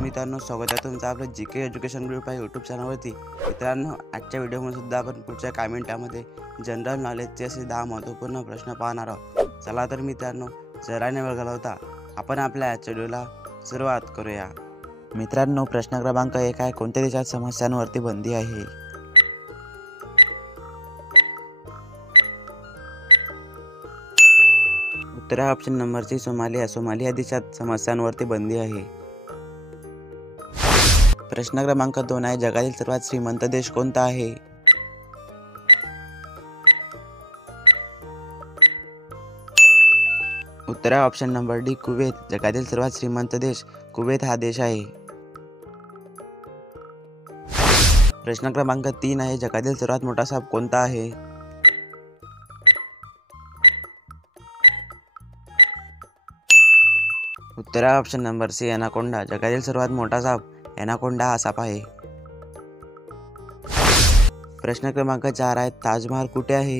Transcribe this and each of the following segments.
मित्रांनो, स्वागत आहे तुमचं आपलं जी के एज्युकेशन ग्रुप आहे यूट्यूब चॅनलवरती। मित्रांनो, आजच्या व्हिडिओमध्ये सुद्धा आपण पुढच्या काही मिनिटांमध्ये जनरल नॉलेजचे असे 10 महत्त्वपूर्ण प्रश्न पाहणार आहोत। चला तर मित्रांनो, जरा न वेळ घालवता आपण आपल्या आजच्या व्हिडिओला सुरुवात करूया। मित्रांनो, प्रश्न क्रमांक 1 आहे, कोणत्या देशात समस्यांवरती बंदी आहे? उत्तर आहे option number C, Somalia. Somalia देशात समस्यांवरती बंदी आहे। प्रश्न क्रमांक 2 आहे, जगातील सर्वात श्रीमंत देश कोणता आहे? उत्तर आहे ऑप्शन नंबर डी, कुवेत। जगातील सर्वात श्रीमंत देश कुवेत हा देश आहे। प्रश्न क्रमांक 3 आहे, जगातील सर्वात मोठा साप कोणता आहे? उत्तर आहे ऑप्शन नंबर सी, एनाकोंडा। जगातील सर्वात मोठा साप एनाकोंडा हा साप आहे। प्रश्न क्रमांक 4 आहे, ताजमहाल कुठे आहे?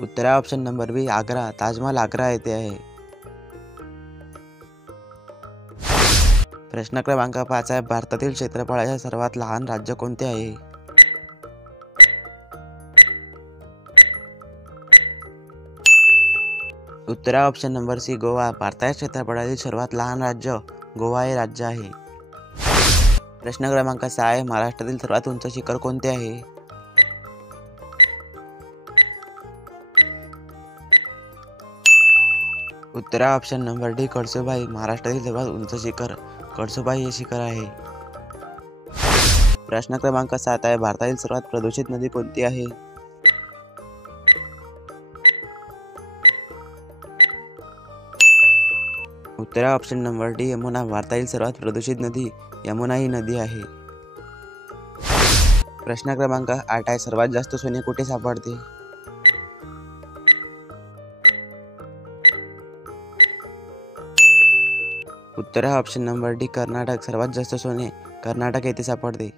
उत्तर आहे ऑप्शन नंबर बी, आग्रा। ताजमहाल आग्रा येथे आहे। प्रश्न क्रमांक 5 आहे, भारतातील क्षेत्रफळाचे सर्वात लहान राज्य कोणते आहे? उत्तर आहे ऑप्शन नंबर सी, गोवा। भारताच्या क्षेत्रफळातील सर्वात लहान राज्य गोवा हे राज्य आहे। प्रश्न क्रमांक 6 आहे, महाराष्ट्रातील सर्वात उंच शिखर कोणते आहे? उत्तर आहे ऑप्शन नंबर डी, कळसुबाई। महाराष्ट्रातील सर्वात उंच शिखर कळसुबाई हे शिखर आहे। प्रश्न क्रमांक 7 आहे, भारतातील सर्वात प्रदूषित नदी कोणती आहे? उत्तर आहे ऑप्शन नंबर डी, यमुना। भारतातील सर्वात प्रदूषित नदी यमुना ही नदी आहे। प्रश्न क्रमांक 8 आहे, सर्वात जास्त सोने कुठे सापडते? उत्तर आहे ऑप्शन नंबर डी, कर्नाटक। सर्वात जास्त सोने कर्नाटक येथे सापडते।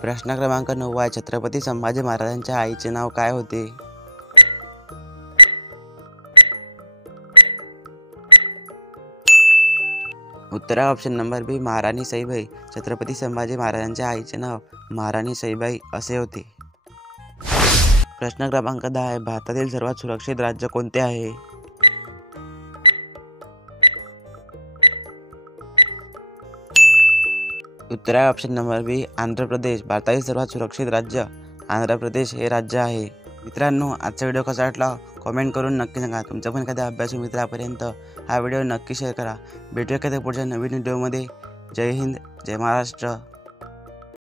प्रश्न क्रमांक 9 आहे, छत्रपती संभाजी महाराजांच्या आईचे नाव काय होते? उत्तर आहे ऑप्शन नंबर बी, महाराणी सईबाई। छत्रपती संभाजी महाराजांच्या आईचे नाव महाराणी सईबाई असे होते। प्रश्न क्रमांक 10 आहे, भारतातील सर्वात सुरक्षित राज्य कोणते आहे? उत्तर आहे ऑप्शन नंबर बी, आंध्र प्रदेश। भारतातील सर्वात सुरक्षित राज्य आंध्र प्रदेश हे राज्य आहे। मित्रांनो, आजचा व्हिडिओ कसा वाटला कमेंट करून नक्की सांगा। तुमचा पण एखाद्या अभ्यासू मित्रापर्यंत हा व्हिडिओ नक्की शेअर करा। भेटूया एखाद्या पुढच्या नवीन व्हिडिओमध्ये। जय हिंद, जय महाराष्ट्र।